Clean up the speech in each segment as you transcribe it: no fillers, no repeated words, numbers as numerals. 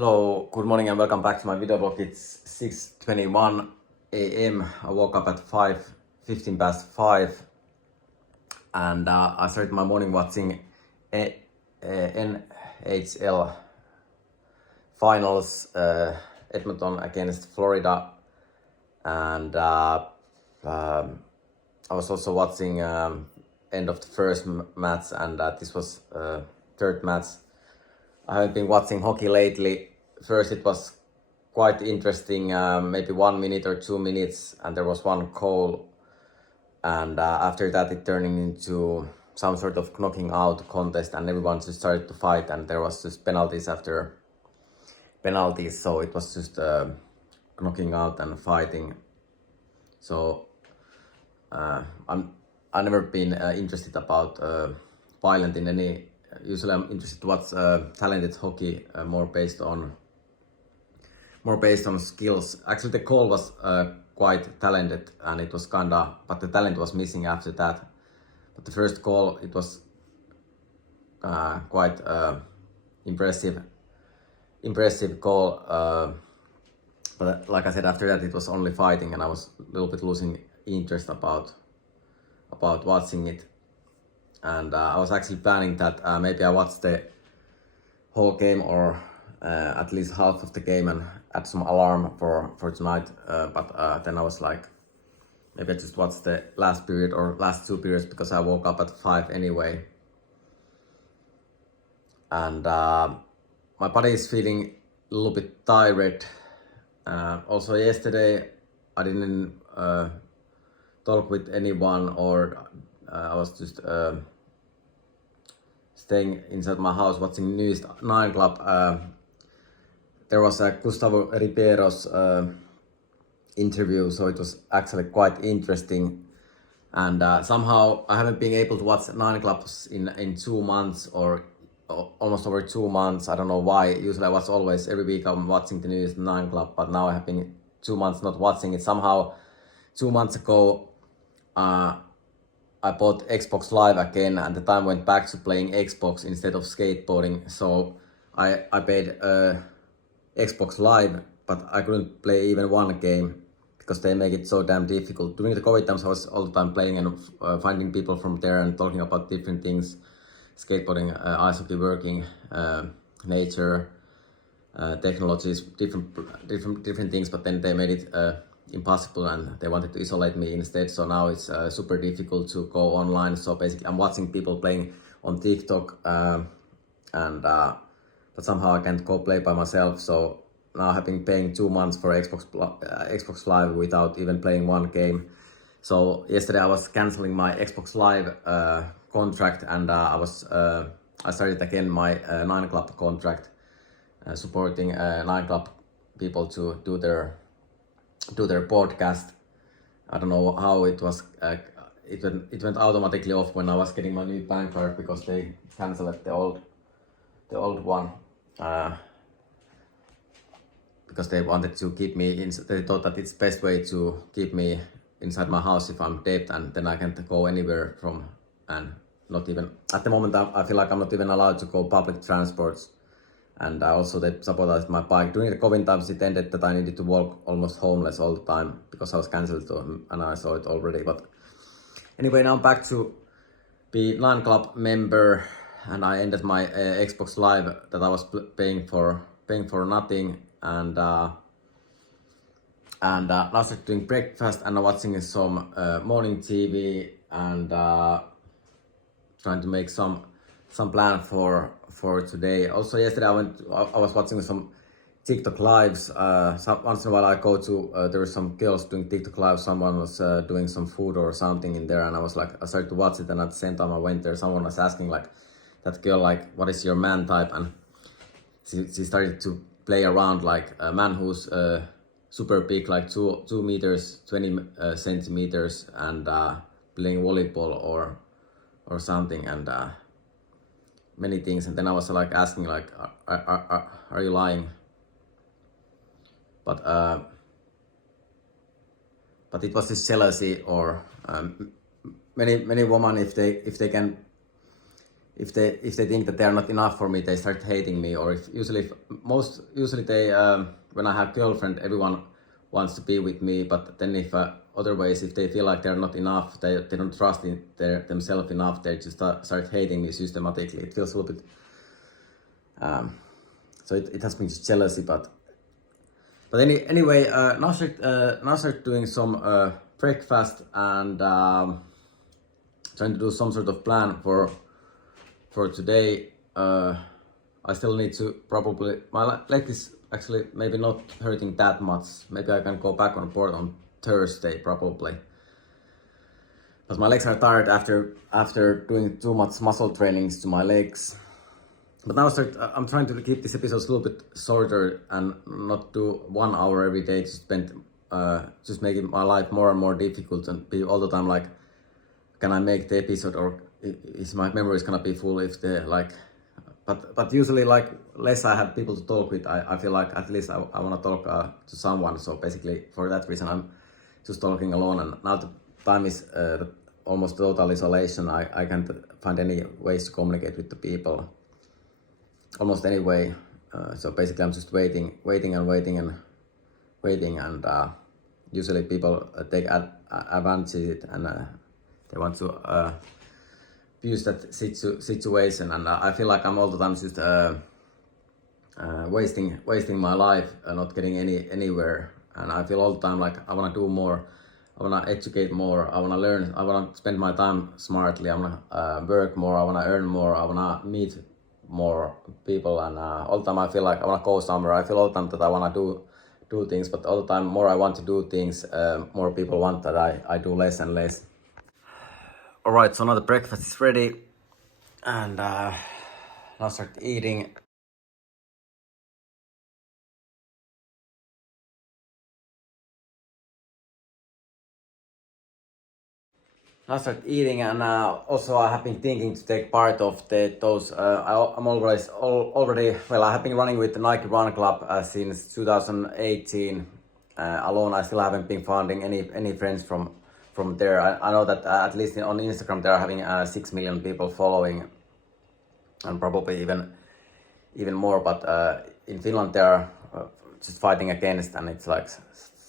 Hello, good morning and welcome back to my video blog. It's 6:21 a.m. I woke up at 15 past 5 and I started my morning watching NHL finals, Edmonton against Florida, and I was also watching end of the first match, and this was third match. I haven't been watching hockey lately. First it was quite interesting, maybe 1 minute or 2 minutes, and there was one goal, and after that it turned into some sort of knocking out contest, and everyone just started to fight, and there was just penalties after penalties, so it was just knocking out and fighting. So I've never been interested about violent in any. Usually I'm interested to watch talented hockey, more based on skills. Actually, the goal was quite talented, and it was but the talent was missing after that. But the first goal, it was quite impressive goal. But like I said, after that it was only fighting, and I was a little bit losing interest about watching it. And I was actually planning that maybe I watch the whole game or at least half of the game and add some alarm for tonight. But then I was like, maybe I just watch the last period or last two periods, because I woke up at 5 anyway. And my body is feeling a little bit tired. Also yesterday I didn't talk with anyone, or I was just staying inside my house watching news. 9 Club. There was a Gustavo Ribeiro's interview, so it was actually quite interesting. And somehow I haven't been able to watch 9 Clubs in 2 months, or almost over 2 months. I don't know why. Usually I watch always, every week I'm watching the news 9 Club, but now I have been 2 months not watching it. Somehow 2 months ago I bought Xbox Live again, and the time went back to playing Xbox instead of skateboarding. So I paid Xbox Live, but I couldn't play even one game because they make it so damn difficult. During the COVID times I was all the time playing and finding people from there and talking about different things, skateboarding, ice hockey, working, nature, technologies, different things, but then they made it impossible, and they wanted to isolate me instead. So now it's super difficult to go online. So basically I'm watching people playing on TikTok, but somehow I can't go play by myself. So now I've been paying 2 months for Xbox Live without even playing one game. So yesterday I was canceling my Xbox Live contract, and I started again my 9 Club contract, supporting 9 Club people to do their podcast. I don't know how it was. It went automatically off when I was getting my new bank card, because they cancelled the old one, because they wanted to keep me in. They thought that it's best way to keep me inside my house if I'm dead, and then I can't go anywhere from, and not even at the moment I feel like I'm not even allowed to go public transports. And also they sabotaged my bike. During the COVID times it ended that I needed to walk almost homeless all the time because I was cancelled, and I saw it already. But anyway, now I'm back to be 9 Club member, and I ended my Xbox Live that I was paying for nothing, and now I started doing breakfast and watching some morning TV, and trying to make some plan for today. Also yesterday I was watching some TikTok lives. Once in a while I go to there were some girls doing TikTok lives. Someone was doing some food or something in there, and I started to watch it, and at the same time I went there, someone was asking like that girl like, what is your man type, and she started to play around like a man who's super big, like 2 meters 20 centimeters, and playing volleyball or something, and many things. And then I was like asking like, are you lying? But it was this jealousy, or many women, if they if they think that they are not enough for me, they start hating me. Or if usually they when I have girlfriend, everyone wants to be with me. But then if other ways, if they feel like they're not enough, they don't trust in themselves enough, they just start hating me systematically. It feels a little bit. So it has been just jealousy, but anyway, now start doing some breakfast and trying to do some sort of plan for today. I still need to probably, my leg is actually maybe not hurting that much. Maybe I can go back on board on Thursday probably. But my legs are tired after doing too much muscle trainings to my legs. But now I'm trying to keep these episodes a little bit shorter and not do 1 hour every day to spend just making my life more and more difficult and be all the time like, can I make the episode or is my memories gonna be full if they like. But usually like less I have people to talk with, I feel like at least I want to talk to someone. So basically for that reason I'm just talking alone, and now the time is almost total isolation. I can't find any ways to communicate with the people almost any way. So basically I'm just waiting and usually people take advantage of it and they want to use that situation, and I feel like I'm all the time just wasting my life, not getting anywhere. And I feel all the time like I want to do more, I want to educate more, I want to learn, I want to spend my time smartly, I want to work more, I want to earn more, I want to meet more people, and all the time I feel like I want to go somewhere. I feel all the time that I want to do things, but all the time more I want to do things, more people want that I do less and less. Alright, so now the breakfast is ready, and now start eating. I start eating, and also I have been thinking to take part of those. I'm already. Well, I have been running with the Nike Run Club since 2018 alone. I still haven't been finding any friends from there. I know that at least on Instagram they are having 6 million people following, and probably even more. But in Finland they are just fighting against, and it's like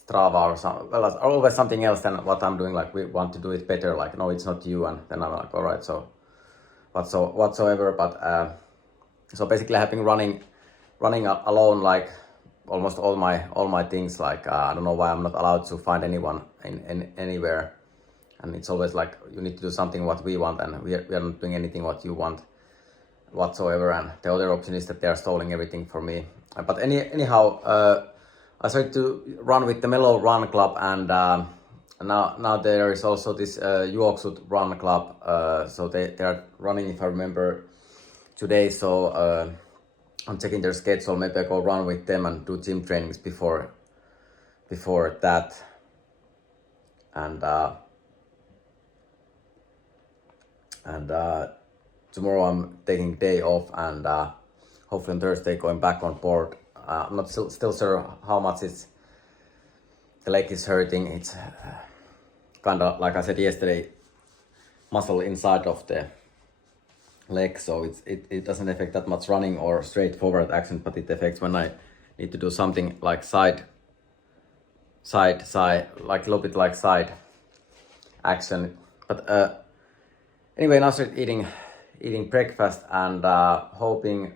Strava or something. Well, always something else than what I'm doing. Like we want to do it better. Like no, it's not you, and then I'm like, all right, so whatsoever. But so basically, I have been running alone, like almost all my things. Like I don't know why I'm not allowed to find anyone in anywhere, and it's always like you need to do something what we want, and we are not doing anything what you want whatsoever. And the other option is that they are stealing everything for me. But anyhow. I started to run with the Mellow Run Club, and now there is also this Juoksut Run Club. So they are running, if I remember, today. So I'm checking their schedule. Maybe I go run with them and do gym trainings before that. And tomorrow I'm taking day off, and hopefully on Thursday going back on board. I'm not still sure how much the leg is hurting. It's kind of like I said yesterday, muscle inside of the leg, so it doesn't affect that much running or straightforward action, but it affects when I need to do something like side, like a little bit like side action. But anyway, now I start eating breakfast and hoping.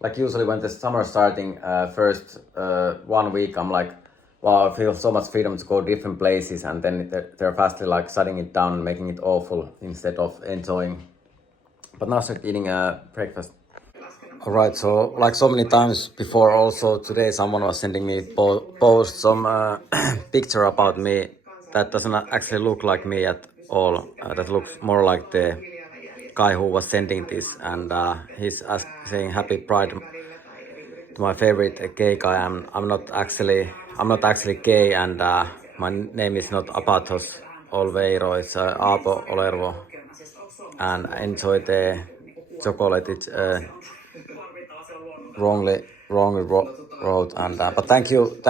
Like usually when the summer's starting, first 1 week I'm like, wow, I feel so much freedom to go different places, and then they're fastly like shutting it down and making it awful instead of enjoying. But now I start eating breakfast. Alright, so like so many times before, also today someone was sending me post some picture about me that doesn't actually look like me at all. That looks more like the guy who was sending this, and he's saying happy pride to my favorite gay guy. I'm not actually gay, and my name is not Apatos Olveiro, it's Aapo Olervo, and I enjoy the chocolate. It's wrongly wrote, and but thank you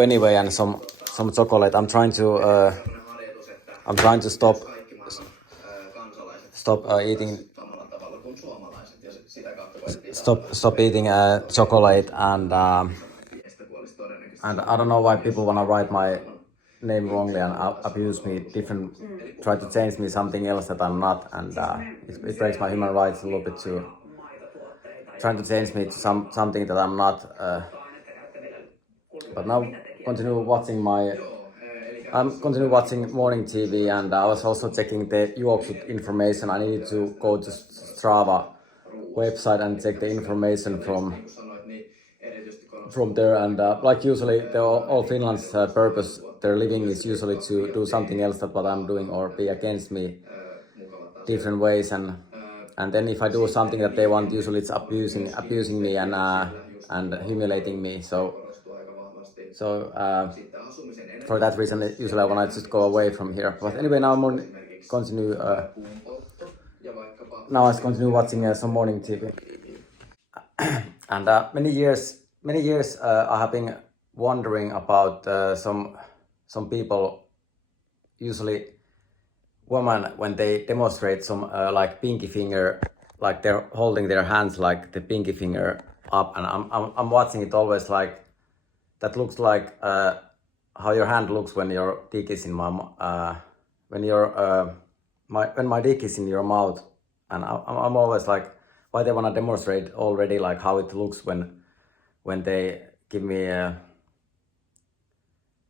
anyway, and some chocolate. I'm trying to stop stop eating stop eating chocolate, and I don't know why people wanna write my name wrongly and abuse me try to change me something else that I'm not, and it breaks my human rights a little bit to trying to change me to something that I'm not. But now I'm continue watching morning TV, and I was also checking the juoksut information. I needed to go to Strava website and check the information from there, and like usually all Finland's purpose their living is usually to do something else than what I'm doing or be against me different ways, and then if I do something that they want, usually it's abusing me and humiliating me. So for that reason, usually I want to just go away from here. But anyway, now I'm continue. Now I continue watching some morning TV. And many years I have been wondering about some people, usually women, when they demonstrate some like pinky finger, like they're holding their hands like the pinky finger up, and I'm watching it always like that looks like how your hand looks when your dick is in my when my dick is in your mouth, and I'm always like, why they wanna demonstrate already like how it looks when they give me a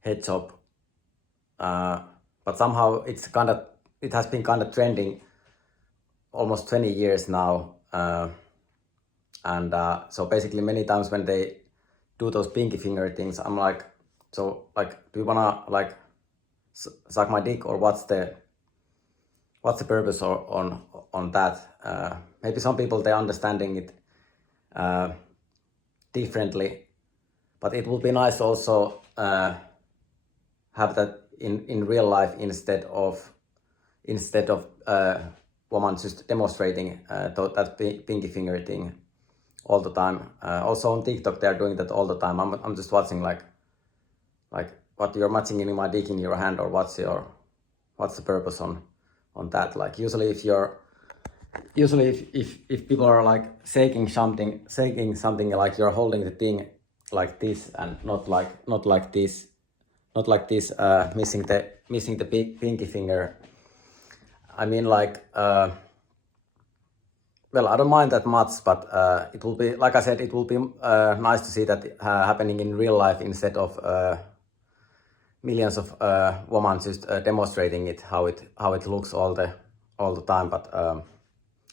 head job, but somehow it has been kind of trending almost 20 years now, and so basically many times when they do those pinky finger things, I'm like, so like, do you wanna like suck my dick, or what's the purpose on that? Maybe some people they're understanding it differently, but it would be nice also have that in real life instead of woman just demonstrating that pinky finger thing all the time. Also on TikTok they're doing that all the time. I'm just watching like what, you're matching in my dick in your hand, or what's the purpose on that? Like usually if people are like shaking something like you're holding the thing like this, and not like this, missing the pinky finger. I mean, like, well, I don't mind that much, but it will be, like I said, it will be nice to see that happening in real life instead of millions of women just demonstrating it how it looks all the time. But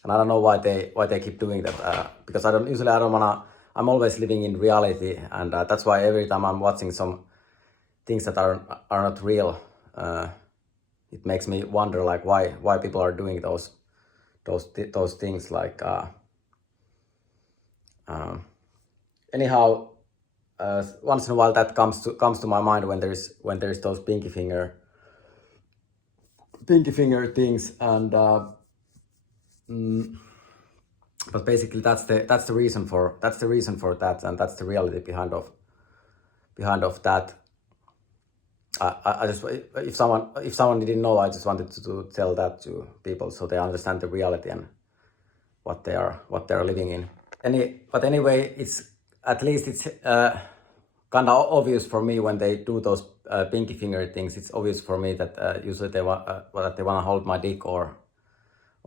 and I don't know why they keep doing that, because I don't wanna. I'm always living in reality, and that's why every time I'm watching some things that are not real, it makes me wonder like why people are doing those things. Like anyhow, once in a while that comes to my mind when there's those pinky finger things, and but basically that's the reason for that, and that's the reality behind of that. I just, if someone didn't know, I just wanted to tell that to people so they understand the reality and what they are living in. But anyway, it's at least it's kind of obvious for me when they do those pinky finger things. It's obvious for me that usually they want to hold my dick or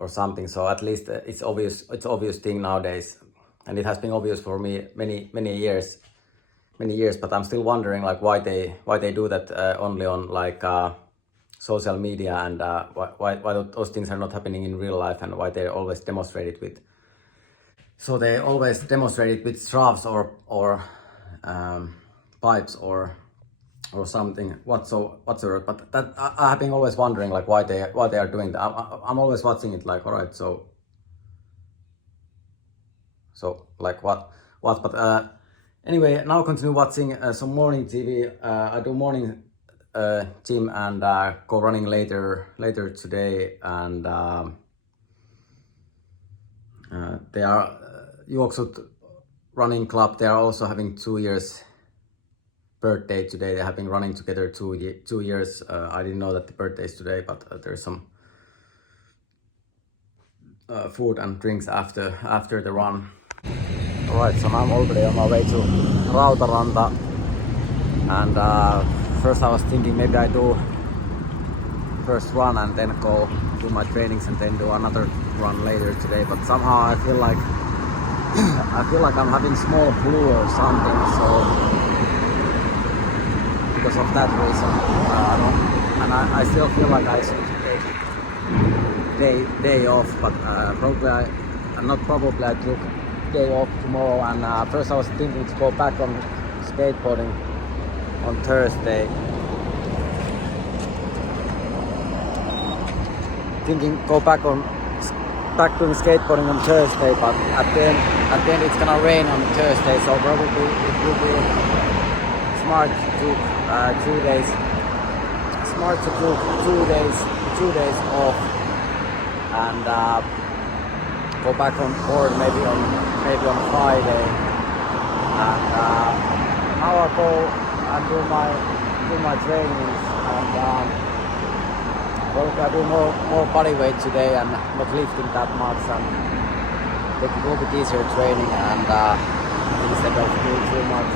something. So at least it's obvious thing nowadays, and it has been obvious for me many years. But I'm still wondering like why they do that only on like social media, and why those things are not happening in real life, and why they always demonstrate it with. So they always demonstrate it with straws or pipes or something whatsoever. But that I have been always wondering like why they are doing that. I'm always watching it like, all right, so like what, but anyway, now continue watching some morning TV. I do morning gym and go running later today, and they are juoksut running club. They are also having 2 years birthday today. They have been running together 2 years. I didn't know that the birthday is today, but there's some food and drinks after the run. Alright, so now I'm already on my way to Rautaranta, and first I was thinking maybe I do first run and then go do my trainings and then do another run later today, but somehow I feel like I'm having small flu or something, so because of that reason I still feel like I should take day off, but I took day off tomorrow, and first I was thinking to go back on skateboarding on Thursday. Go back doing skateboarding on Thursday, but at the end it's gonna rain on Thursday, so probably it will be smart to do 2 days. Smart to do 2 days off, and go back on board maybe on Friday, and now I go and do my trainings, and probably I do more body weight today and not lifting that much, and take a little bit easier training, and instead of doing too much.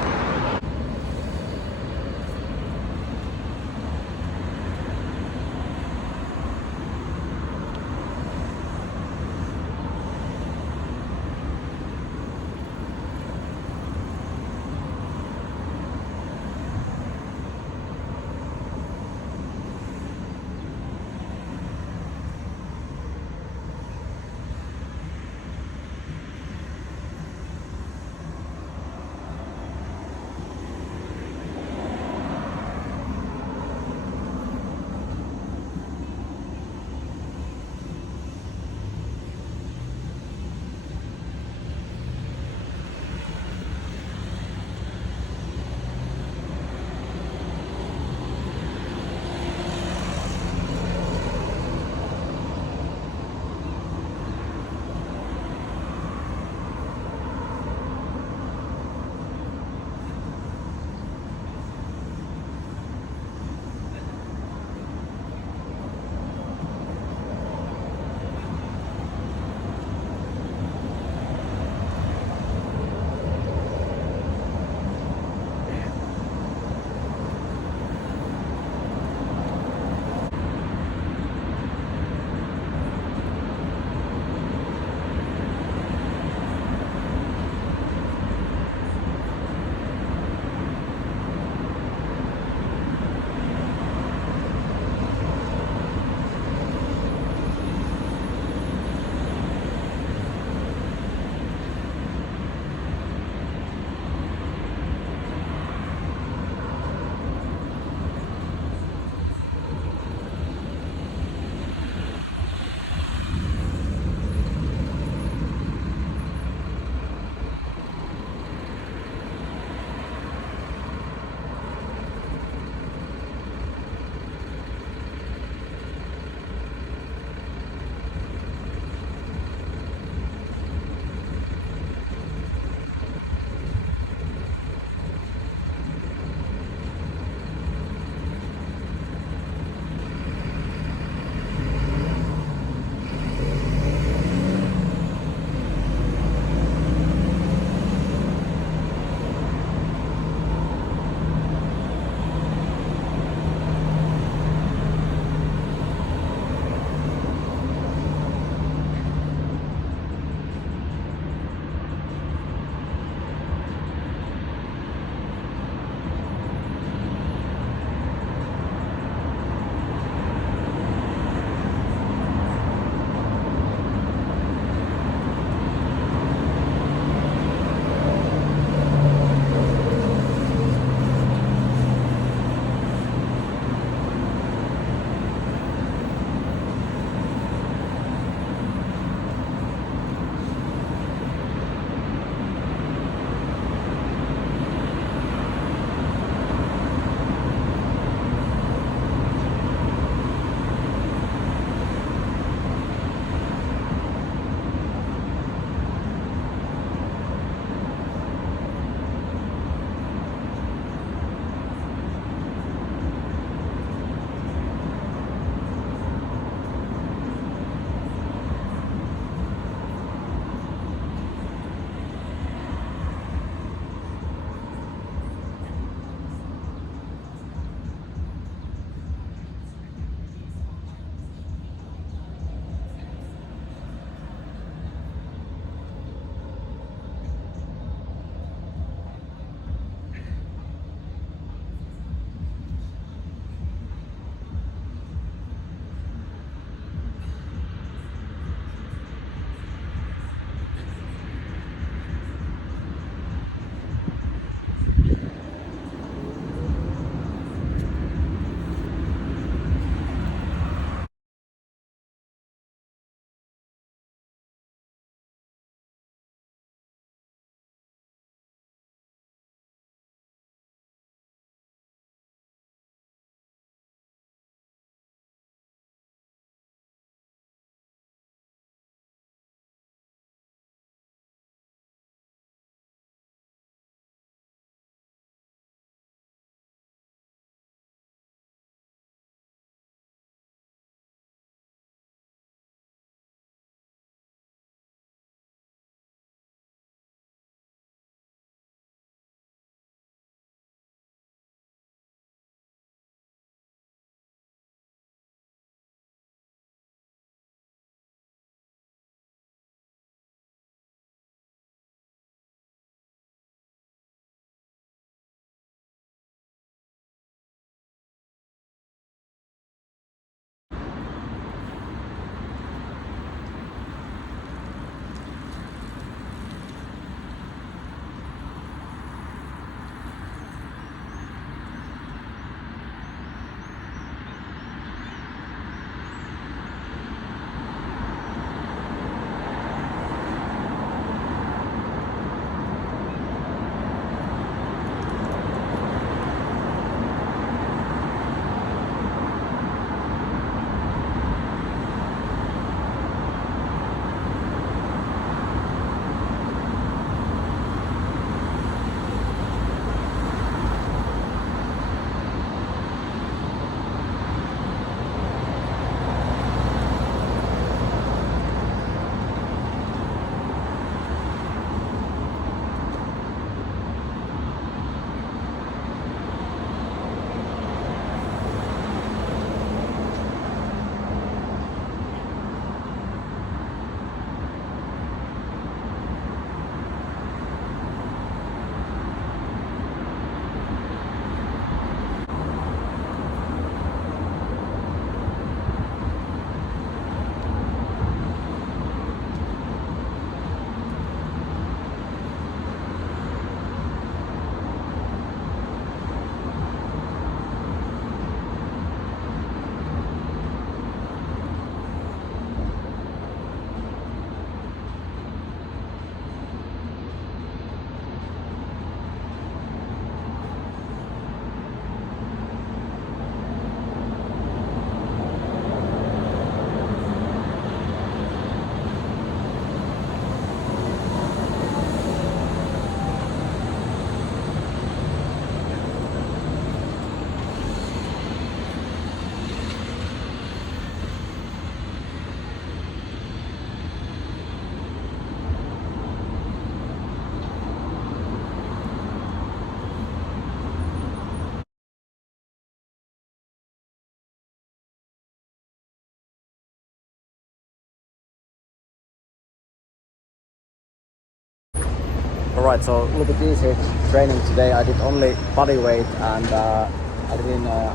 Alright, so a little bit easier training today. I did only body weight and I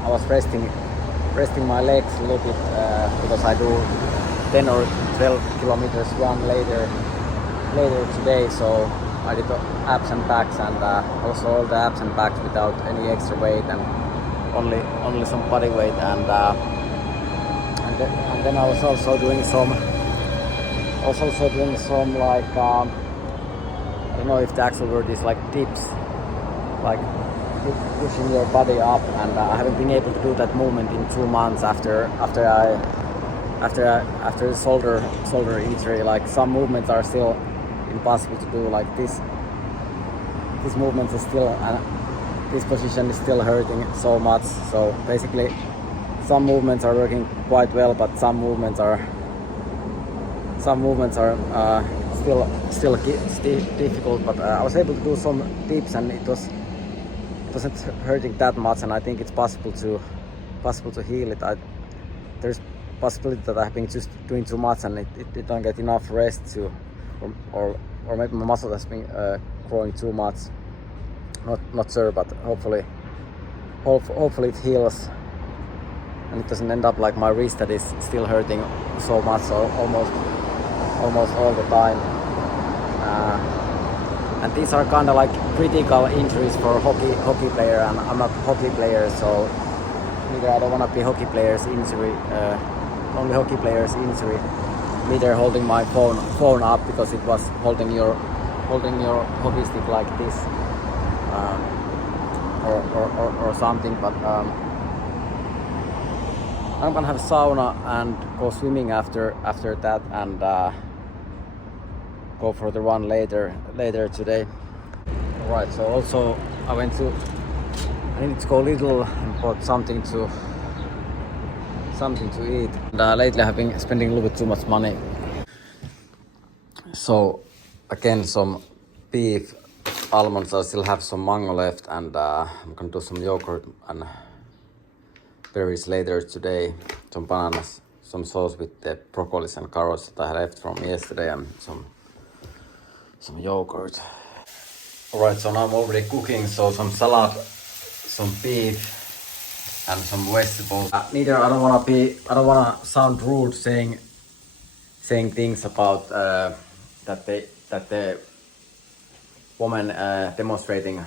was resting my legs a little bit because I do 10 or 12 kilometers run later today. So I did abs and backs and also all the abs and backs without any extra weight and only some body weight and then I was also doing some like I don't know if the actual word is like dips, like pushing your body up, and I haven't been able to do that movement in 2 months after the shoulder injury. Like some movements are still impossible to do, like this movement is still this position is still hurting so much. So basically some movements are working quite well, but some movements are still difficult. But I was able to do some dips and it wasn't hurting that much, and I think it's possible to heal it. There's possibility that I've been just doing too much and it don't get enough rest to, or maybe my muscle has been growing too much. Not sure, but hopefully it heals and it doesn't end up like my wrist that is still hurting so much, so almost all the time. And these are kind of like critical injuries for hockey player, and I'm not a hockey player, so neither I don't want to be only hockey players injury. Neither holding my phone up because it was holding your hockey stick like this, or something. But I'm gonna have sauna and go swimming after that, and go for the run later today. Alright, so also I needed to go Lidl and bought something to eat. And lately I have been spending a little bit too much money. So again, some beef, almonds. I still have some mango left, and I'm gonna do some yogurt and berries later today. Some bananas, some sauce with the broccoli and carrots that I had left from yesterday, and some yogurt. Alright, so now I'm already cooking, so some salad, some beef and some vegetables. Neither I don't wanna sound rude saying things about that the woman demonstrating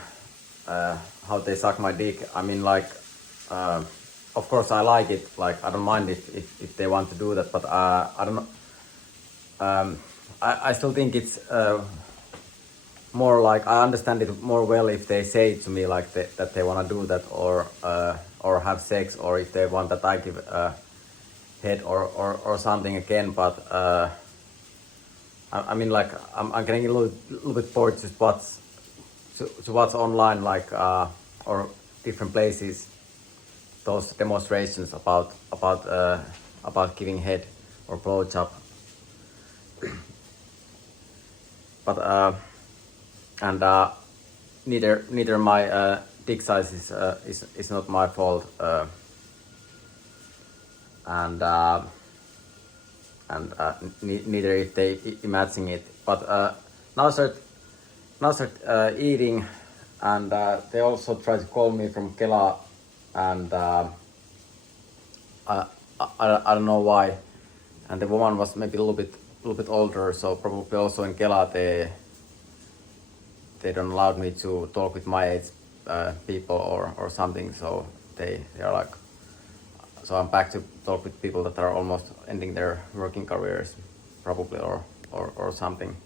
how they suck my dick. I mean, like, of course I like it, like I don't mind if they want to do that, but I don't know. I still think it's more like I understand it more well if they say to me like that they want to do that, or have sex, or if they want that I give head or something again. But I mean, like I'm getting a little bit bored to watch online, like or different places, those demonstrations about giving head or blowjob. But and neither my dick size is not my fault, and neither if they imagine it. But now start eating, and they also try to call me from Kela, and I don't know why. And the woman was maybe a little bit older, so probably also in Kela they don't allow me to talk with my age people or something. So they are like, so I'm back to talk with people that are almost ending their working careers, probably, or something.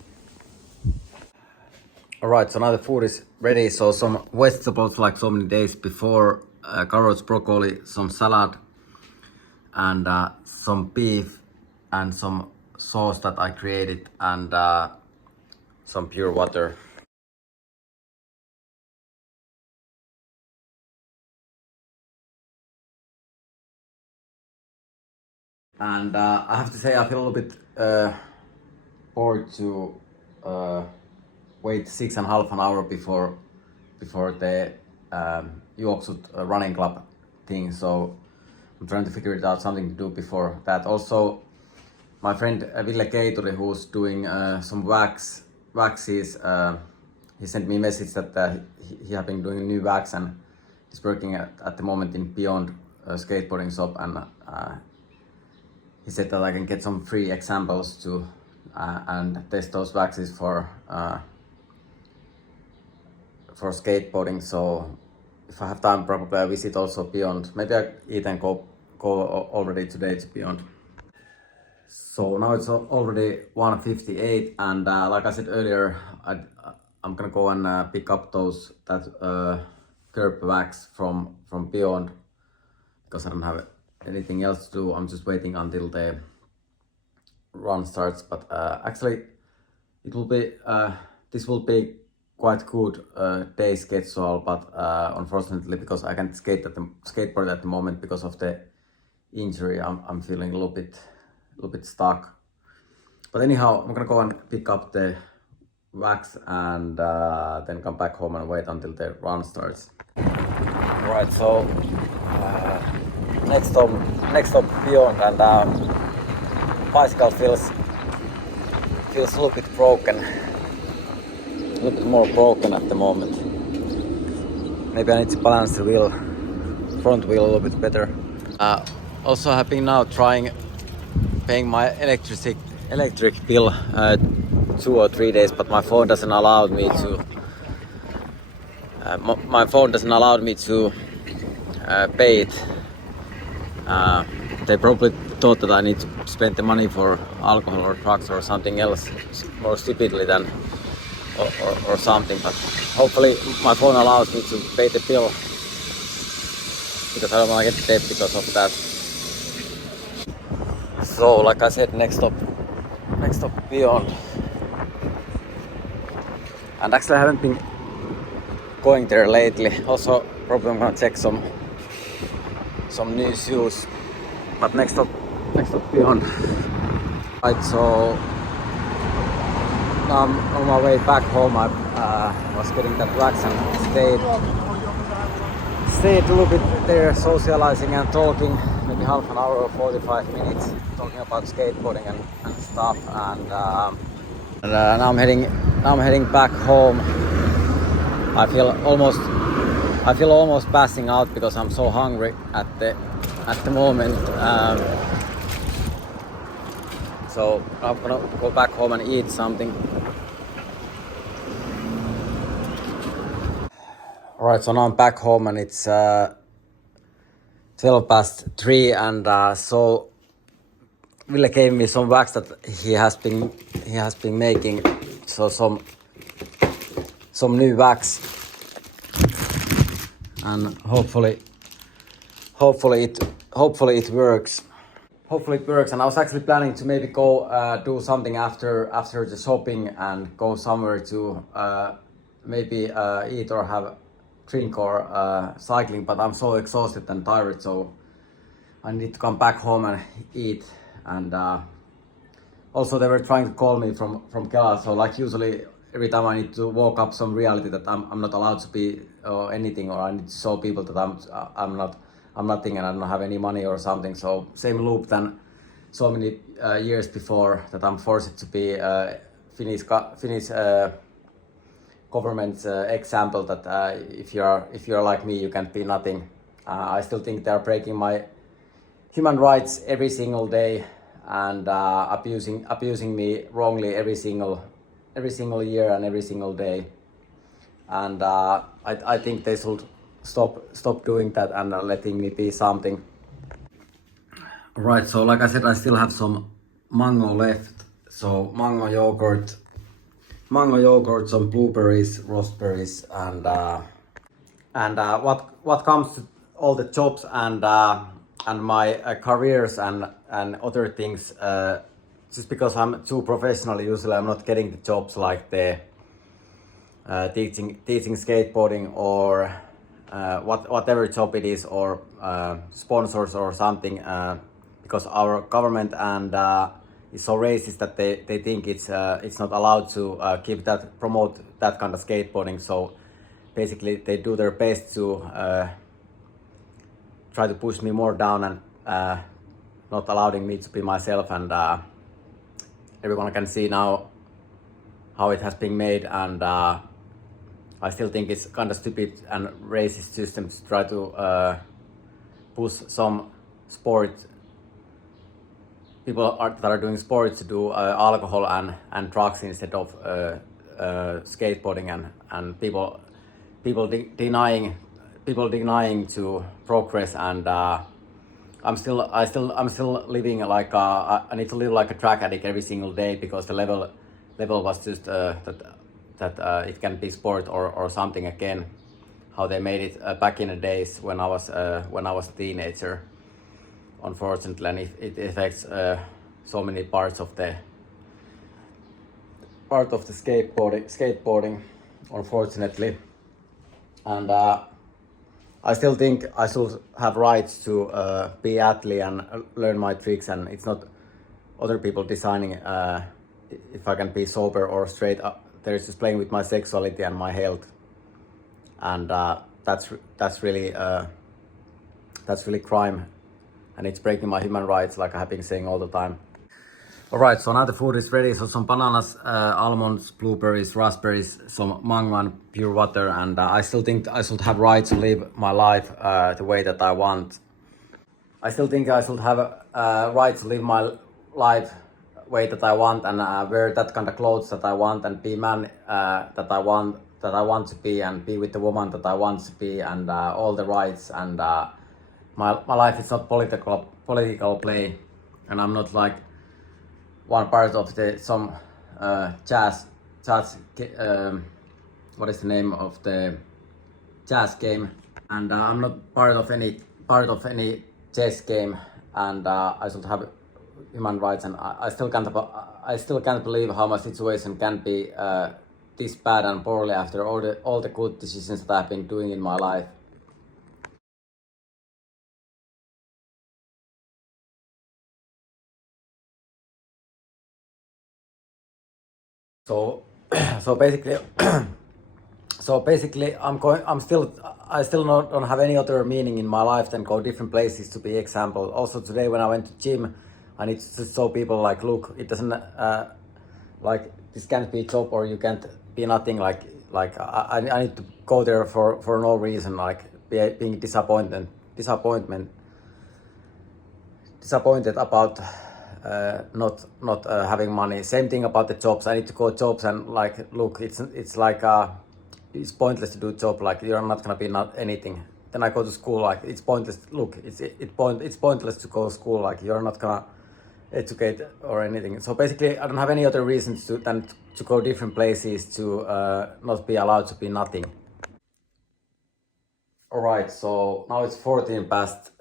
Alright, so now the food is ready. So some vegetables like so many days before, carrots, broccoli, some salad, and some beef, and some sauce that I created, and some pure water. And I have to say I feel a little bit bored to wait 6.5 hours before the juoksut running club thing. So I'm trying to figure it out, something to do before that. Also, my friend Ville Keituri, who's doing some waxes he sent me a message that he had been doing a new wax and he's working at the moment in Beyond skateboarding shop, and he said that I can get some free examples to and test those waxes for skateboarding. So if I have time, probably I visit also Beyond. Maybe I even go already today to Beyond. So now it's already 1:58, and like I said earlier, I'm gonna go and pick up that curb wax from Beyond, because I don't have anything else to do. I'm just waiting until the run starts. But actually, it will be this will be quite good day schedule. But unfortunately, because I can't skateboard at the moment because of the injury, I'm feeling a little bit stuck. But anyhow, I'm gonna go and pick up the wax and then come back home and wait until the run starts. Alright, so next stop Beyond, and bicycle feels a little bit broken, a little bit more broken at the moment. Maybe I need to balance the front wheel a little bit better. Also have been now paying my electric bill 2 or 3 days, but my phone doesn't allow me to pay it. They probably thought that I need to spend the money for alcohol or drugs or something else more stupidly than or something, but hopefully my phone allows me to pay the bill, because I don't want to get debt because of that. So like I said, next stop Beyond. And actually I haven't been going there lately. Also probably I'm gonna check some new shoes. But next stop Beyond. Right, so now I'm on my way back home. I was getting that wax and stayed a little bit there socializing and talking, maybe half an hour or 45 minutes, talking about skateboarding and stuff. And now I'm heading back home. I feel almost passing out because I'm so hungry at the moment. So I'm gonna go back home and eat something. Alright, so now I'm back home and it's 3:12, and so Ville gave me some wax that he has been making. So some new wax, and hopefully it works. Hopefully it works. And I was actually planning to maybe go do something after the shopping and go somewhere to maybe eat or have drink or cycling, but I'm so exhausted and tired, so I need to come back home and eat. And also they were trying to call me from Kela, so like usually every time I need to walk up some reality that I'm not allowed to be anything, or I need to show people that I'm nothing and I don't have any money or something. So same loop than so many years before, that I'm forced to be Finnish government's example that if you're like me, you can't be nothing. I still think they're breaking my human rights every single day and abusing me wrongly every single year and every single day. And I think they should stop doing that and letting me be something. Right, so like I said, I still have some mango left. So mango yogurt, some blueberries, raspberries, and what comes to all the jobs and my careers and other things. Just because I'm too professional, usually I'm not getting the jobs like the teaching skateboarding or whatever job it is, or sponsors or something, because our government and is so racist that they think it's not allowed to promote that kind of skateboarding. So basically they do their best to try to push me more down and not allowing me to be myself. And everyone can see now how it has been made, and I still think it's kind of stupid and racist system to try to push some sport people that are doing sports to do alcohol and drugs instead of skateboarding and people denying to progress. And I'm still living like I need to live like a track addict every single day because the level was just that it can be sport or something again. How they made it back in the days when I was a teenager. Unfortunately, and it affects so many parts of the skateboarding, unfortunately. And I still think I should have rights to be athlete and learn my tricks, and it's not other people deciding if I can be sober or straight. They're just playing with my sexuality and my health, and that's really crime, and it's breaking my human rights, like I have been saying all the time. Alright, so now the food is ready. So some bananas, almonds, blueberries, raspberries, some mango and pure water. And I still think I should have right to live my life the way that I want. I still think I should have a right to live my life way that I want, and wear that kind of clothes that I want, and be man that I want to be, and be with the woman that I want to be, and all the rights. And my life is not political play, and I'm not like one part of some jazz what is the name of the jazz game, and I'm not part of any chess game, and I should have human rights. And I still can't believe how my situation can be this bad and poorly after all the good decisions that I've been doing in my life. So basically, I still don't have any other meaning in my life than go different places to be example. Also today when I went to gym, I need to show people like, look, it doesn't like this can't be a job, or you can't be nothing. Like I need to go there for no reason, like being disappointed about not having money. Same thing about the jobs. I need to go jobs, and like, look, it's like it's pointless to do job. Like you're not gonna be not anything. Then I go to school. Like it's pointless. Look, it's pointless to go to school. Like you're not gonna educate or anything. So basically, I don't have any other reasons than to go different places to not be allowed to be nothing. Alright, so now it's 14 past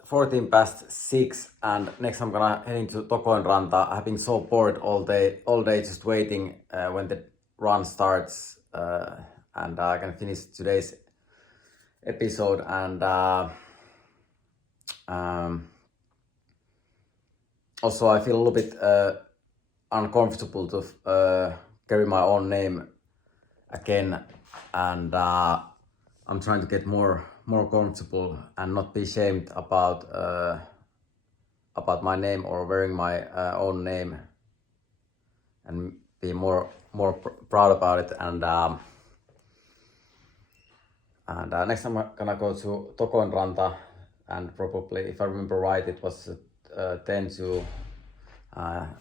6, and next I'm gonna head into Tokoinranta. I've been so bored all day just waiting when the run starts, and I can finish today's episode. And also I feel a little bit uncomfortable to carry my own name again, and I'm trying to get more comfortable and not be ashamed about my name or wearing my own name, and be more proud about it. And next time I'm gonna go to Tokoinranta, and probably, if I remember right, it was 10 to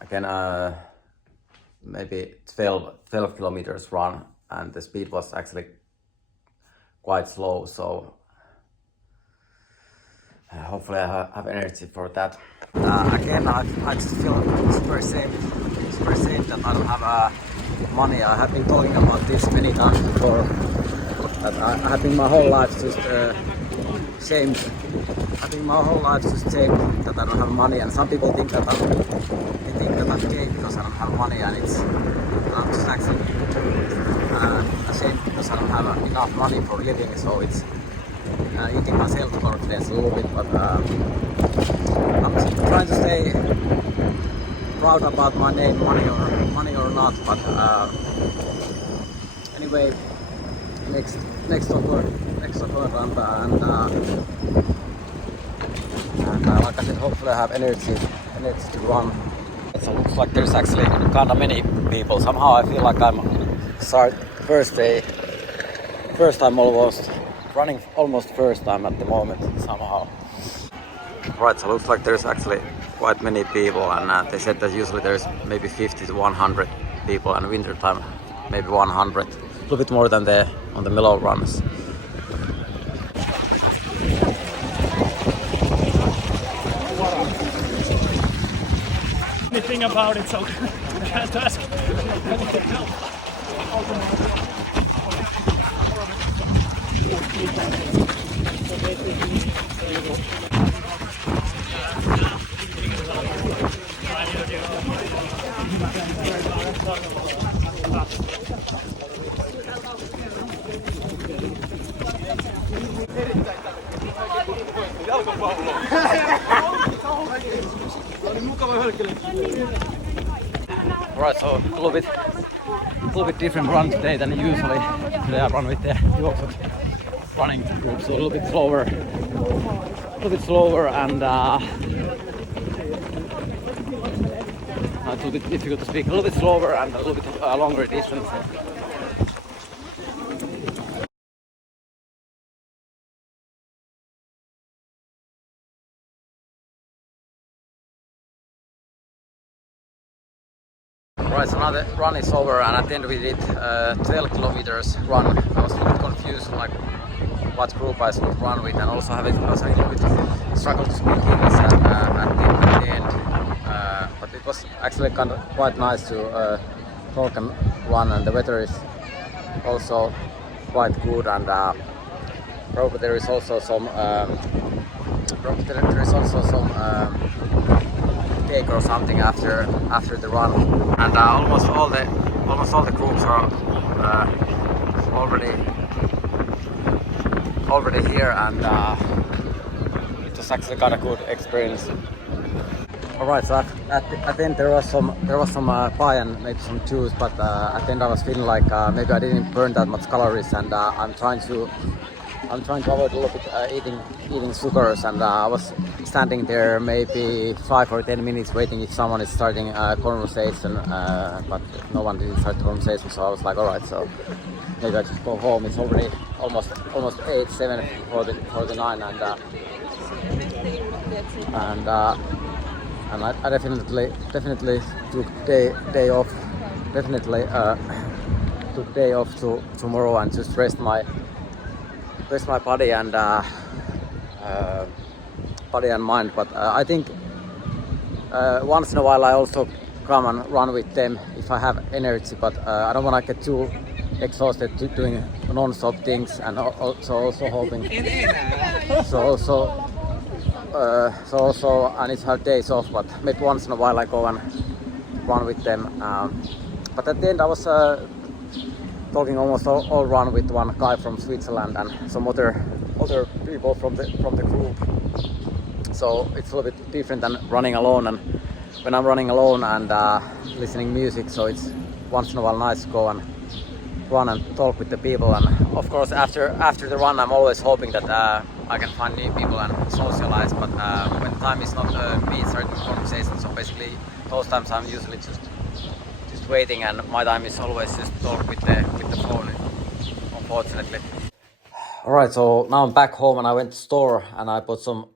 again maybe 12 kilometers run, and the speed was actually quite slow. So hopefully I have energy for that. Again, I just feel super ashamed that I don't have money. I have been talking about this many times before, that I have been my whole life just shamed. I've been my whole life just shamed that I don't have money, and some people think that I'm gay because I don't have money, and I'm just actually ashamed because I don't have enough money for living. So it's eating my self-confidence a little bit, but I'm just trying to stay proud about my name, money or not. But anyway, next Tokoinranta, and like I said, hopefully I have energy to run. It looks like there's actually kind of many people. Somehow I feel like I'm first day first time almost, running almost first time at the moment somehow. Right, so looks like there's actually quite many people, and they said that usually there's maybe 50 to 100 people, and winter time maybe 100, a little bit more than on the mellow runs. Anything about it, so I can't ask anything else. Right, so a little bit different run today than usually. Today I run with the juoksut running group, so a little bit slower, and it's a little bit difficult to speak. A little bit slower and a little bit longer distance. Right, so now the run is over, and at the end we did 12 kilometers run. I was a little bit confused like what group I should run with, and also I was having a little bit struggle to speak English at the end. But it was actually kind of quite nice to talk and run, and the weather is also quite good, and probably there is also some cake or something after the run, and almost all the groups are already here, and it was actually kind of good experience. Alright, so at the end there was some pie and maybe some juice, but at the end I was feeling like maybe I didn't burn that much calories, and I'm trying to avoid a little bit eating sugars, and I was standing there maybe 5 or 10 minutes waiting if someone is starting a conversation, but no one didn't start the conversation, so I was like, alright, so maybe I just go home. It's already almost 8, 7 for the 9, and I definitely took day off. Definitely took day off tomorrow and just rest my body and mind. But I think once in a while I also come and run with them if I have energy. But I don't want to get too exhausted doing non-stop things, and also hoping. So also I need to have days off, but maybe once in a while I go and run with them. But at the end I was talking almost all run with one guy from Switzerland and some other people from the group. So it's a little bit different than running alone, and when I'm running alone and listening music, so it's once in a while nice to go and run and talk with the people. And of course after the run I'm always hoping that I can find new people and socialize, but when time is not me starting conversation, so basically those times I'm usually just waiting, and my time is always just talk with the phone, unfortunately. Alright, so now I'm back home, and I went to store and I bought some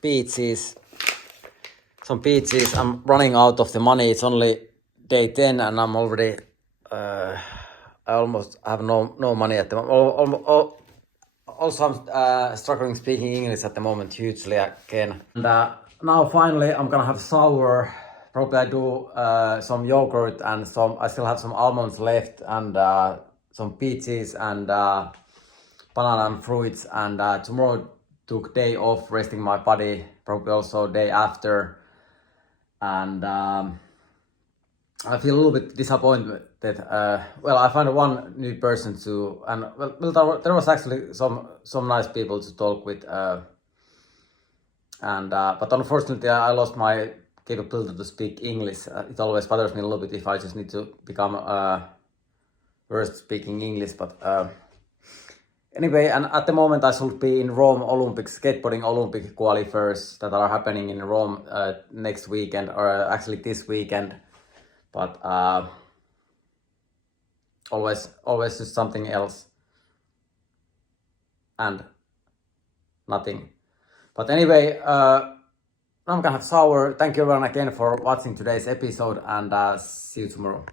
pizzas. I'm running out of the money. It's only day 10 and I'm already I almost have no money at the moment. Also I'm struggling speaking English at the moment hugely again. And now finally I'm gonna have a shower. Probably I do some yogurt and I still have some almonds left, and some peaches and banana and fruits, and tomorrow took day off resting my body, probably also day after, and I feel a little bit disappointed that well, I found one new person to, and well there was actually some nice people to talk with, and but unfortunately I lost my capability to speak English. It always bothers me a little bit if I just need to become worse speaking English, but anyway, and at the moment I should be in Rome Olympics, skateboarding Olympic qualifiers that are happening in Rome next weekend, or actually this weekend, but always just something else and nothing. But anyway, I'm gonna have shower. Thank you everyone again for watching today's episode, and see you tomorrow.